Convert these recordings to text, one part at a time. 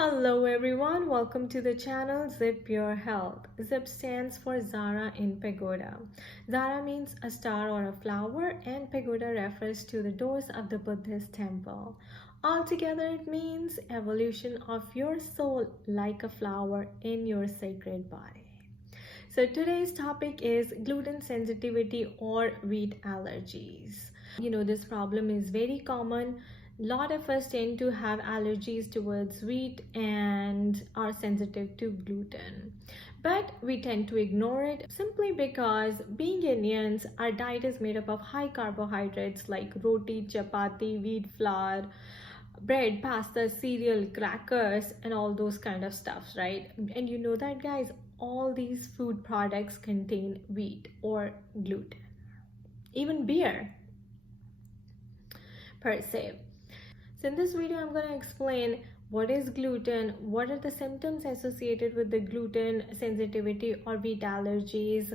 Hello everyone, welcome to the channel Zip Your Health. Zip stands for Zara In Pagoda. Zara means a star or a flower, and pagoda refers to the doors of the Buddhist temple. Altogether, it means evolution of your soul like a flower in your sacred body. So today's topic is gluten sensitivity or wheat allergies. This problem is very common. A lot of us tend to have allergies towards wheat and are sensitive to gluten. But we tend to ignore it simply because, being Indians, our diet is made up of high carbohydrates like roti, chapati, wheat flour, bread, pasta, cereal, crackers, and all those kind of stuffs, right? And you know that, guys, all these food products contain wheat or gluten. Even beer, per se. So in this video, I'm going to explain what is gluten, what are the symptoms associated with the gluten sensitivity or wheat allergies,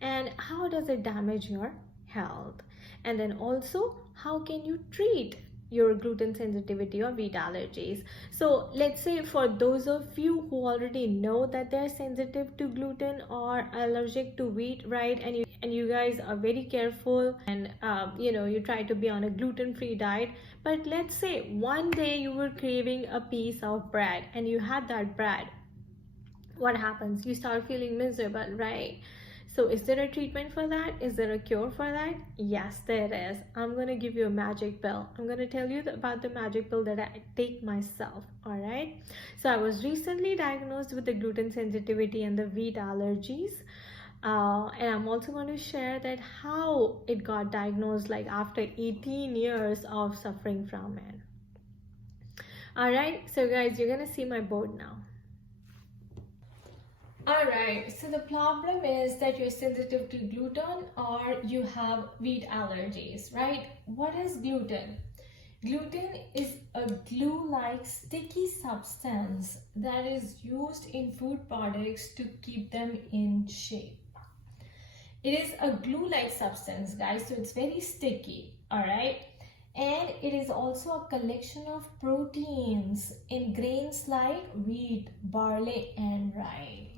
and how does it damage your health. And then also, how can you treat your gluten sensitivity or wheat allergies. So let's say for those of you who already know that they're sensitive to gluten or allergic to wheat, right, and you guys are very careful and you try to be on a gluten-free diet, but let's say one day you were craving a piece of bread and you had that bread. What happens? You start feeling miserable, right? So is there a treatment for that? Is there a cure for that? Yes, there is. I'm going to give you a magic pill. I'm going to tell you about the magic pill that I take myself. All right. So I was recently diagnosed with the gluten sensitivity and the wheat allergies. And I'm also going to share that how it got diagnosed, like after 18 years of suffering from it. All right. So guys, you're going to see my board now. Alright, so the problem is that you're sensitive to gluten or you have wheat allergies, right? What is gluten? Gluten is a glue-like sticky substance that is used in food products to keep them in shape. It is a glue-like substance, guys, so it's very sticky, alright? And it is also a collection of proteins in grains like wheat, barley, and rye.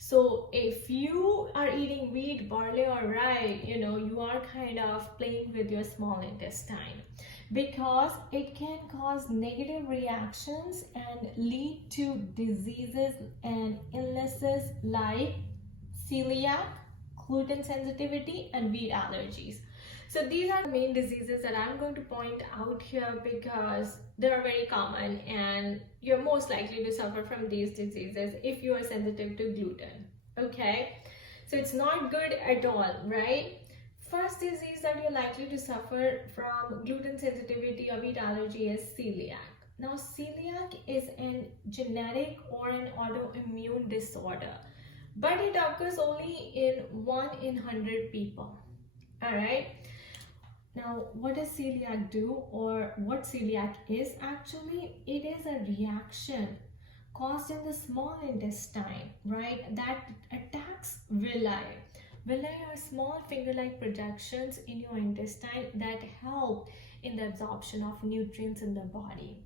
So if you are eating wheat, barley, or rye, you are kind of playing with your small intestine, because it can cause negative reactions and lead to diseases and illnesses like celiac, gluten sensitivity, and wheat allergies. So these are the main diseases that I'm going to point out here because they are very common and you're most likely to suffer from these diseases if you are sensitive to gluten. Okay, so it's not good at all, right? First disease that you're likely to suffer from gluten sensitivity or wheat allergy is celiac. Now, celiac is a genetic or an autoimmune disorder, but it occurs only in 1 in 100 people. All right. Now, what does celiac do, or what celiac is actually? It is a reaction caused in the small intestine, right, that attacks villi. Villi are small finger-like projections in your intestine that help in the absorption of nutrients in the body.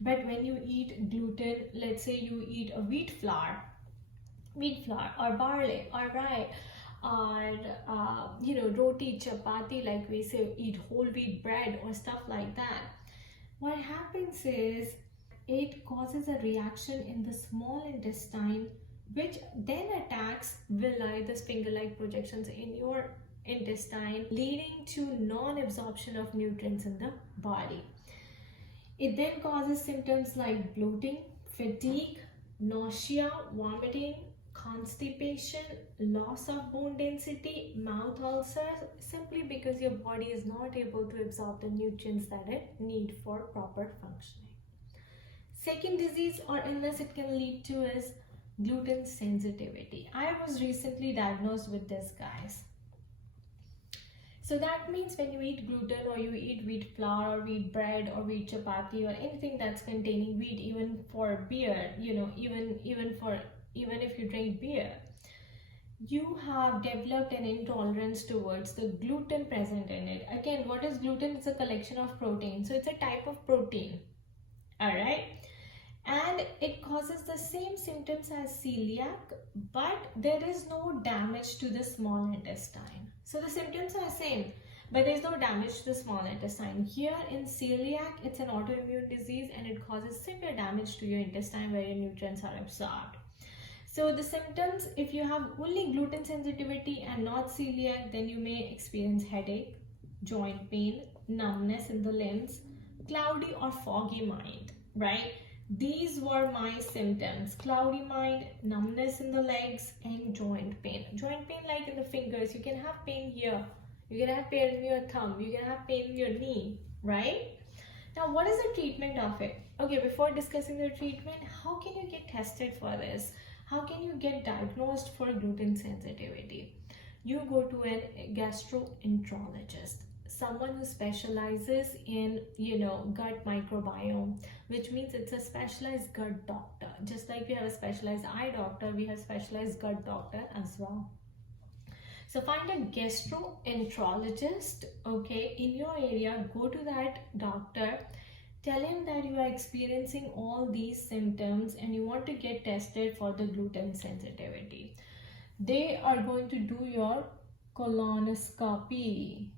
But when you eat gluten, let's say you eat a wheat flour or barley or rye, or roti, chapati, like we say, eat whole wheat bread or stuff like that, what happens is it causes a reaction in the small intestine, which then attacks villi, the finger-like projections in your intestine, leading to non-absorption of nutrients in the body. It then causes symptoms like bloating, fatigue, nausea, vomiting, constipation, loss of bone density, mouth ulcers, simply because your body is not able to absorb the nutrients that it needs for proper functioning. Second disease or illness it can lead to is gluten sensitivity. I was recently diagnosed with this, guys. So that means when you eat gluten or you eat wheat flour or wheat bread or wheat chapati or anything that's containing wheat, even for beer, even if you drink beer, you have developed an intolerance towards the gluten present in it. Again, what is gluten? It's a collection of protein. So it's a type of protein. All right. And it causes the same symptoms as celiac, but there is no damage to the small intestine. So the symptoms are same, but there is no damage to the small intestine. Here in celiac, it's an autoimmune disease and it causes severe damage to your intestine where your nutrients are absorbed. So the symptoms, if you have only gluten sensitivity and not celiac, then you may experience headache, joint pain, numbness in the limbs, cloudy or foggy mind, right? These were my symptoms: cloudy mind, numbness in the legs, and joint pain. Joint pain like in the fingers, you can have pain here, you can have pain in your thumb, you can have pain in your knee, right? Now, what is the treatment of it? Okay, before discussing the treatment, how can you get tested for this? How can you get diagnosed for gluten sensitivity? You go to a gastroenterologist, someone who specializes in, gut microbiome, which means it's a specialized gut doctor. Just like we have a specialized eye doctor, we have specialized gut doctor as well. So find a gastroenterologist, okay, in your area. Go to that doctor. Tell him that you are experiencing all these symptoms and you want to get tested for the gluten sensitivity. They are going to do your colonoscopy.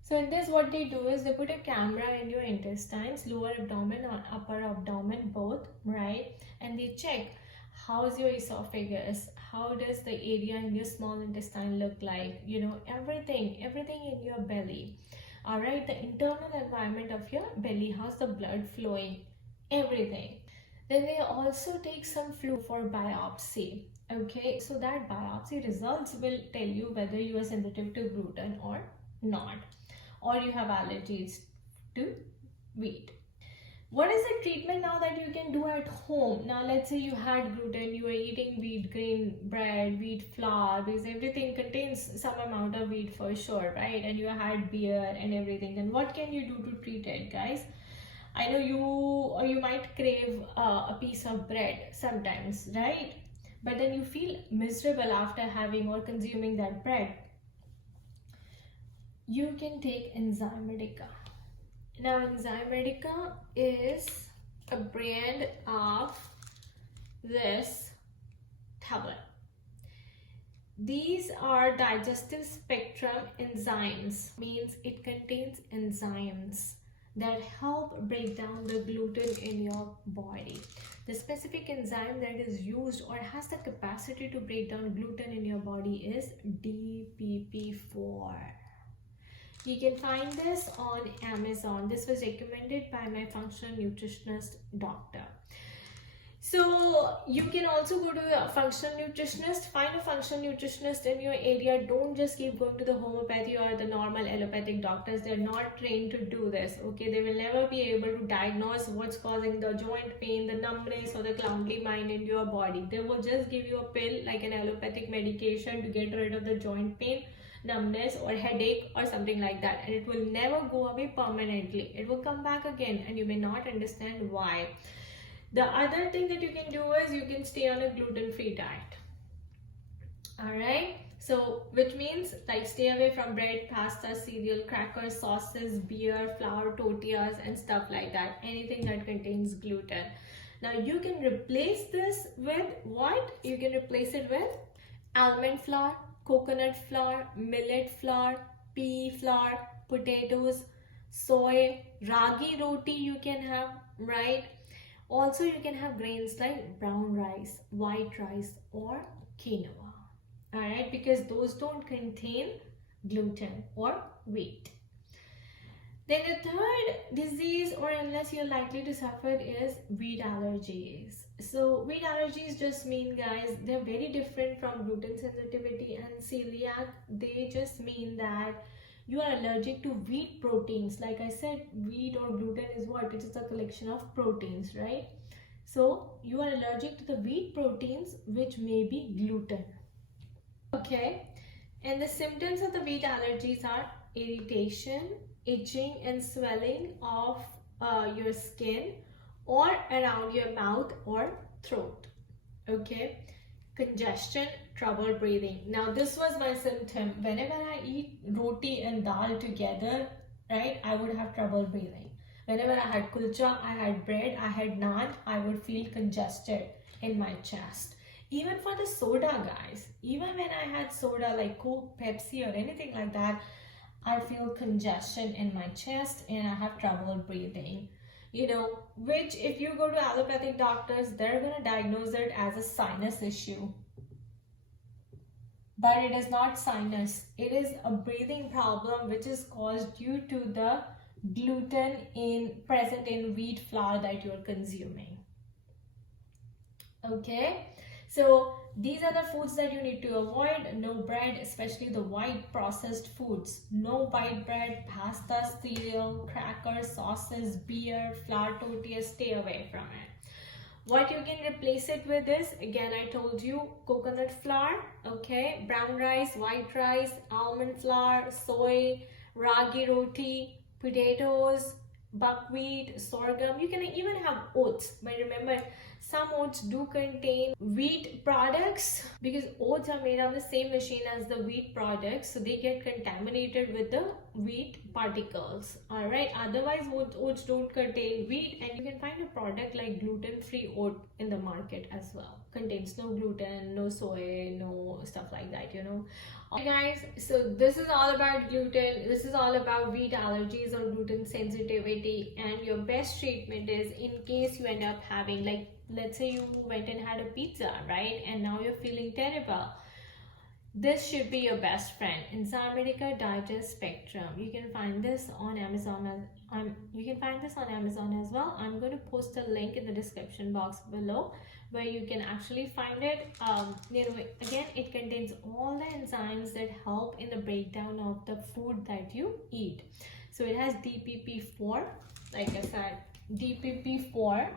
So in this, what they do is they put a camera in your intestines, lower abdomen or upper abdomen, both, right? And they check how's your esophagus, how does the area in your small intestine look like, everything in your belly. All right, the internal environment of your belly, how's the blood flowing, everything. Then they also take some fluid for biopsy. Okay, so that biopsy results will tell you whether you are sensitive to gluten or not, or you have allergies to wheat. What is the treatment now that you can do at home? Now let's say you had gluten, you were eating wheat grain bread, wheat flour, because everything contains some amount of wheat for sure, right? And you had beer and everything. Then what can you do to treat it, guys? I know you might crave a piece of bread sometimes, right? But then you feel miserable after having or consuming that bread. You can take Enzyme. Now, Enzyme is a brand of this tablet. These are digestive spectrum enzymes, means it contains enzymes that help break down the gluten in your body. The specific enzyme that is used or has the capacity to break down gluten in your body is EP-4. You can find this on Amazon. This was recommended by my functional nutritionist doctor. So you can also go to a functional nutritionist. Find a functional nutritionist in your area. Don't just keep going to the homeopathy or the normal allopathic doctors. They're not trained to do this. Okay, they will never be able to diagnose what's causing the joint pain, the numbness, or the cloudy mind in your body. They will just give you a pill like an allopathic medication to get rid of the joint pain, numbness or headache or something like that, and it will never go away permanently. It will come back again and you may not understand why. The other thing that you can do is you can stay on a gluten-free diet. Alright, so which means like stay away from bread, pasta, cereal, crackers, sauces, beer, flour, tortillas and stuff like that, anything that contains gluten. Now you can replace this with what? You can replace it with almond flour, coconut flour, millet flour, pea flour, potatoes, soy, ragi roti you can have, right? Also you can have grains like brown rice, white rice or quinoa, alright, because those don't contain gluten or wheat. Then the third disease or illness you're likely to suffer is wheat allergies. So wheat allergies just mean, guys, they're very different from gluten sensitivity and celiac. They just mean that you are allergic to wheat proteins. Like I said, wheat or gluten is what? It is a collection of proteins, right? So you are allergic to the wheat proteins, which may be gluten. Okay, and the symptoms of the wheat allergies are irritation, itching and swelling of your skin or around your mouth or throat. Okay, congestion, trouble breathing. Now this was my symptom. Whenever I eat roti and dal together, right, I would have trouble breathing. Whenever I had kulcha, I had bread, I had naan, I would feel congested in my chest. Even for the soda, guys, even when I had soda like Coke, Pepsi or anything like that, I feel congestion in my chest and I have trouble breathing. You know, which if you go to allopathic doctors, they're gonna diagnose it as a sinus issue. But it is not sinus. It is a breathing problem which is caused due to the gluten present in wheat flour that you're consuming. Okay, so these are the foods that you need to avoid. No bread, especially the white processed foods. No white bread, pasta, cereal, crackers, sauces, beer, flour tortillas. Stay away from it. What you can replace it with is, again, I told you, coconut flour, okay, brown rice, white rice, almond flour, soy, ragi roti, potatoes, buckwheat, sorghum. You can even have oats, but remember, some oats do contain wheat products because oats are made on the same machine as the wheat products, so they get contaminated with the wheat particles. All right, otherwise oats don't contain wheat, and you can find a product like gluten-free oat in the market as well. Contains no gluten, no soy, no stuff like that, you know. Okay guys, so this is all about gluten. This is all about wheat allergies or gluten sensitivity, and your best treatment is, in case you end up having, like, let's say you went and had a pizza, right, and now you're feeling terrible. This should be your best friend, Enzyme Digest Spectrum. You can find this on Amazon. You can find this on Amazon as well. I'm going to post a link in the description box below where you can actually find it. Again, it contains all the enzymes that help in the breakdown of the food that you eat. So it has DPP-4, like I said, DPP-4,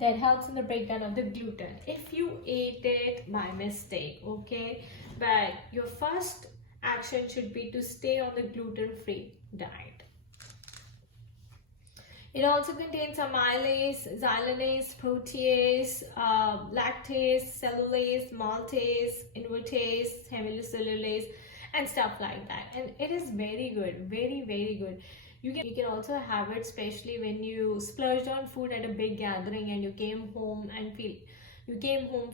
that helps in the breakdown of the gluten if you ate it by mistake, okay? But your first action should be to stay on the gluten-free diet. It also contains amylase, xylanase, protease, lactase, cellulase, maltase, invertase, hemicellulase, and stuff like that. And it is very good, very, very good. You can also have it, especially when you splurged on food at a big gathering and you came home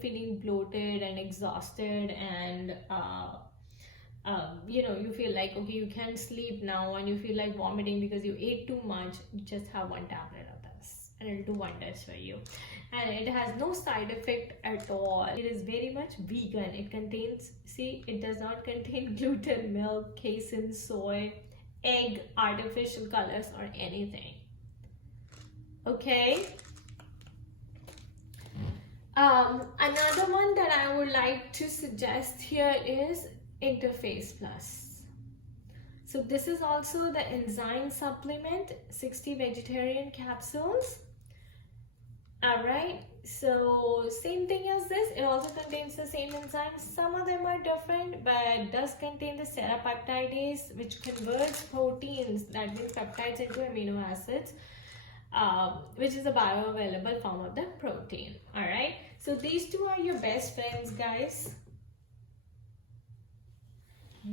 feeling bloated and exhausted, and you know, you feel like, okay, you can't sleep now and you feel like vomiting because you ate too much. Just have one tablet of this and it'll do wonders for you. And it has no side effect at all. It is very much vegan. It contains, see, it does not contain gluten, milk, casein, soy, egg, artificial colors, or anything. Okay, another one that I would like to suggest here is Interface Plus. So this is also the enzyme supplement, 60 vegetarian capsules. All right, so same thing as this. It also contains the same enzymes. Some of them are different, but does contain the serrapeptidase, which converts proteins, that means peptides, into amino acids, which is a bioavailable form of the protein. All right, so these two are your best friends, guys.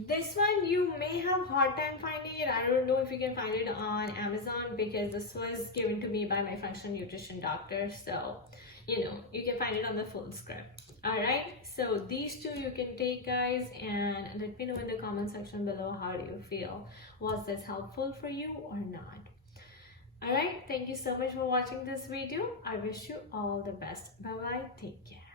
This one you may have hard time finding it. I don't know if you can find it on Amazon because this was given to me by my functional nutrition doctor. So, you know, you can find it on the full script. All right. So these two you can take, guys, and let me know in the comment section below, how do you feel? Was this helpful for you or not? All right. Thank you so much for watching this video. I wish you all the best. Bye-bye. Take care.